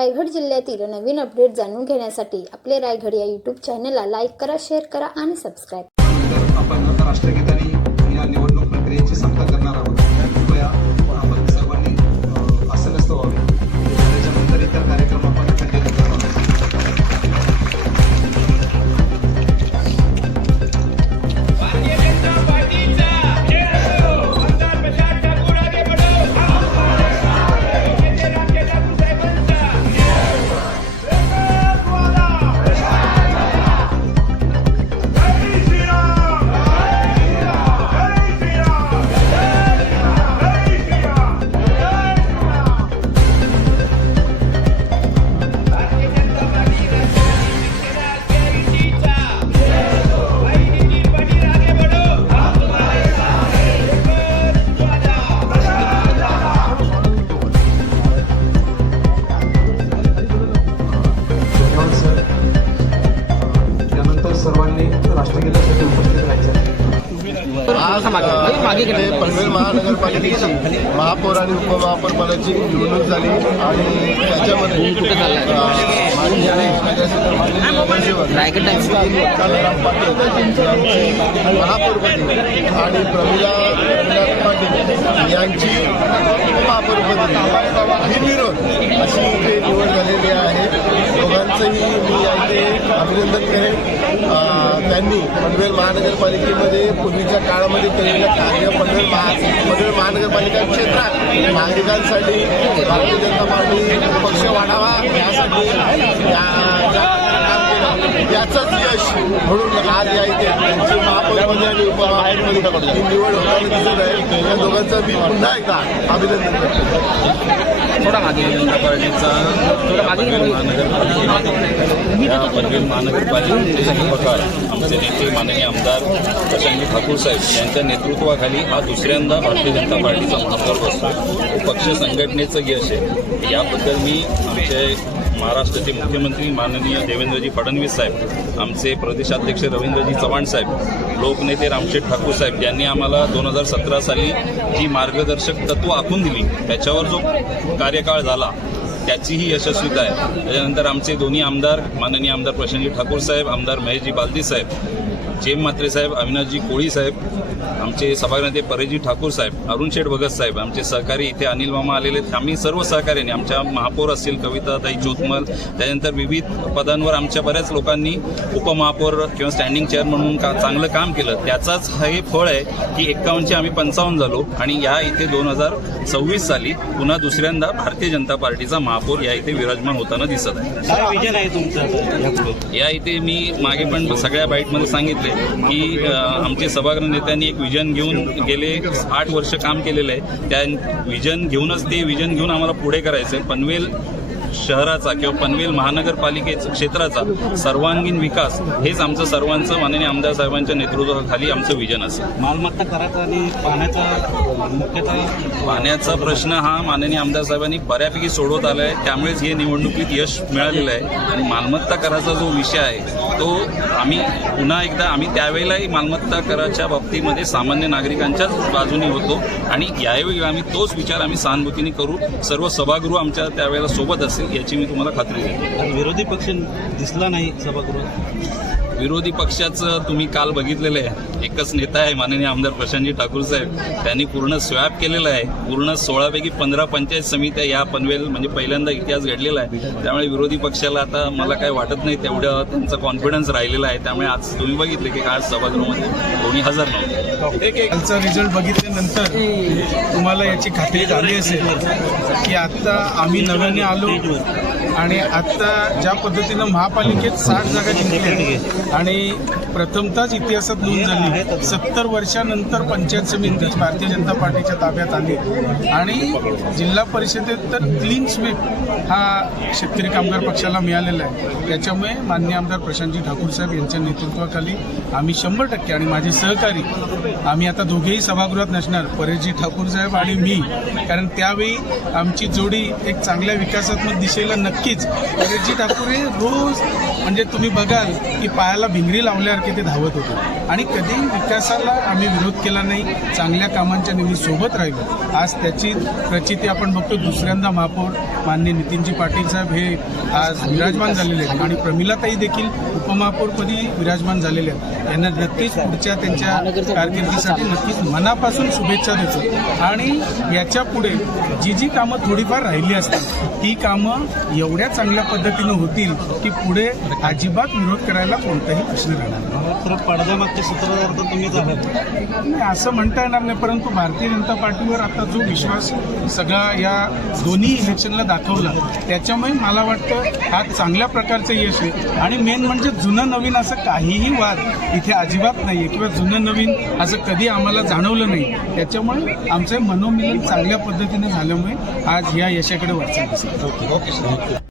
रायगड जिल्ह्यातील नवीन अपडेट जाणून घेण्यासाठी आपले रायगड या यूट्यूब चॅनलला लाईक करा शेअर करा आणि सबस्क्राईब आपण राष्ट्रगीताने या निवडणूक प्रक्रियेची सांगता करणार सर्वांनी राष्ट्रगीतासाठी उपस्थित राहायचं इकडे पनवेल महानगरपालिकेची महापौर आणि उपमहापौर पदाची निवडणूक झाली आणि त्याच्यामध्ये कालाराम पाटील यांची महापौरपदी आणि प्रमिला पाटील यांची उपमहापौरपदी. बिनविरोध अशी इथे निवड झालेली आहे. दोघांचंही मी या इथे अभिनंदन करेन. त्यांनी पनवेल महानगरपालिकेमध्ये पूर्वीच्या काळामध्ये केलेलं कार्य पनवेल महा पनवेल महानगरपालिका क्षेत्रात नागरिकांसाठी भारतीय जनता पार्टी पक्ष वाढावा यासाठी याचंच यश म्हणून आज या इथे त्यांची महापौरमध्ये आणि ही निवड होताना दिसत आहे. या दोघांचं मी पुन्हा एकदा अभिनंदन करतो. या पनवेल महानगरपालिकेचे उपकार आमचे नेते माननीय आमदार प्रशांतजी ठाकूर साहेब यांच्या नेतृत्वाखाली हा दुसऱ्यांदा भारतीय जनता पार्टीचा महापौर बसतो पक्ष संघटनेचं यश आहे याबद्दल मी आमचे महाराष्ट्राचे मुख्यमंत्री माननीय देवेंद्रजी फडणवीस साहेब आमचे प्रदेशाध्यक्ष रवींद्रजी चव्हाण साहेब लोकनेते रामशेठ ठाकूर साहेब यांनी आम्हाला दोन हजार सतरा साली जी मार्गदर्शक तत्व आखून दिली त्याच्यावर जो कार्यकाळ झाला त्याचीही यशस्वीता आहे त्याच्यानंतर आमचे दोन्ही आमदार माननीय आमदार प्रशांतजी ठाकूर साहेब आमदार महेशजी बालदी साहेब जेम म्हात्रे साहेब अविनाशजी कोळी साहेब आमचे सभागृह परेजी ठाकूर साहेब अरुण शेठ भगत साहेब आमचे सहकारी इथे अनिल मामा आलेले आहेत. आम्ही सर्व सहकार्याने आमच्या महापौर असतील कविता ताई ज्योतमल त्यानंतर विविध पदांवर आमच्या बऱ्याच लोकांनी उपमहापौर किंवा स्टँडिंग चेअर म्हणून का चांगलं काम केलं त्याचाच हे फळ आहे की एक्कावनचे आम्ही पंचावन्न झालो आणि या इथे दोन हजार सव्वीस साली पुन्हा दुसऱ्यांदा भारतीय जनता पार्टीचा महापौर या इथे विराजमान होताना दिसत आहे. या इथे मी मागे पण सगळ्या बाईटमध्ये सांगितले की आमचे सभागृह नेत्यांनी एक विजन घेऊन गेले आठ वर्ष काम केलेलं आहे. त्या विजन घेऊनच ते विजन घेऊन आम्हाला पुढे करायचं आहे. पनवेल शहराचा किंवा पनवेल महानगरपालिकेचा क्षेत्राचा सर्वांगीण विकास हेच आमचं सर्वांचं माननीय आमदार साहेबांच्या नेतृत्वाखाली आमचं विजन असेल. मालमत्ता कराचा आणि पाण्याचा मुख्यतः पाण्याचा प्रश्न हा माननीय आमदार साहेबांनी बऱ्यापैकी सोडवत आला आहे त्यामुळेच हे निवडणुकीत यश मिळालेलं आहे. आणि मालमत्ता कराचा जो विषय आहे तो आम्ही पुन्हा एकदा आम्ही त्यावेळेलाही मालमत्ता कराच्या बाबतीमध्ये सामान्य नागरिकांच्याच बाजूने होतो. आणि यावेळी आम्ही तोच विचार आम्ही सहानुभूतीने करू. सर्व सभागृह आमच्या त्यावेळेला सोबत असेल. याची मी तुम्हाला खात्री देतो. विरोधी पक्ष दिसला नाही सभागृहात. विरोधी पक्षाचं तुम्ही काल त्यामुळे आहे. एकच नेता आहे माननीय आमदार प्रशांतजी ठाकूर साहेब. त्यांनी पूर्ण स्वॅप केलेला आहे. पूर्ण सोळापैकी पंधरा पंचायत समित्या या पनवेल म्हणजे पहिल्यांदा इतिहास घडलेला आहे. त्यामुळे विरोधी पक्षाला आता मला काय वाटत नाही तेवढं त्यांचा कॉन्फिडन्स राहिलेला आहे. त्यामुळे आज तुम्ही बघितले की आज सभागृहामध्ये कोणी हजर नव्हते. कालचा रिझल्ट बघितल्यानंतर तुम्हाला याची खात्री झाली असेल की आत्ता आम्ही नव्याने आलो आणि आत्ता ज्या पद्धतीनं महापालिकेत साठ जागा जिंकल्या आणि प्रथमतःच इतिहासात नोंद झाली. सत्तर वर्षानंतर पंचायत समिती भारतीय जनता पार्टीच्या ताब्यात आली. आणि जिल्हा परिषदेत तर क्लीन स्वीप हा शेतकरी कामगार पक्षाला मिळालेला आहे. त्याच्यामुळे मान्य आमदार प्रशांतजी ठाकूर साहेब यांच्या नेतृत्वाखाली आम्ही शंभर टक्के आणि माझे सहकारी आम्ही आता दोघेही सभागृहात नसणार परेशजी ठाकूर साहेब आणि मी. कारण त्यावेळी आमची जोडी एक चांगल्या विकासात्मक दिशेला नक्कीच. म्हणजे परेशजी ठाकूर हे रोज म्हणजे तुम्ही बघाल की पायाला भिंगरी लावल्यासारखे ते धावत होते. आणि कधी विकासाला आम्ही विरोध केला नाही चांगल्या कामांच्या नेहमी सोबत राहिलो. आज त्याची प्रचिती आपण बघतो दुसऱ्यांदा महापौर माननीय नितीनजी पाटील साहेब हे आज विराजमान झालेले आहेत. आणि प्रमिलाताई देखील उपमहापौरपदी विराजमान झालेले आहेत. यांना नक्कीच पुढच्या त्यांच्या कारकिर्दीसाठी नक्कीच मनापासून शुभेच्छा देतो. आणि याच्यापुढे जी जी कामं थोडीफार राहिली असतील ती कामं एवढ्या चांगल्या पद्धतीनं होतील की पुढे अजिबात विरोध करायला कोणताही प्रश्न राहणार पडद्यामागचे सूत्रधार तर तुम्हीच आहात. नाही असं म्हणता येणार नाही परंतु भारतीय जनता पार्टीवर आता जो विश्वास सगळा या दोन्ही इलेक्शनला दाखवला त्याच्यामुळे मला वाटतं हा चांगल्या प्रकारचं यश आहे. आणि मेन म्हणजे जुनं नवीन असं काहीही वाद इथे अजिबात नाही आहे किंवा जुनं नवीन असं कधी आम्हाला जाणवलं नाही. त्याच्यामुळे आमचं मनोमिलन चांगल्या पद्धतीने झाल्यामुळे आज या यशाकडे वाटचाल दिसत. ओके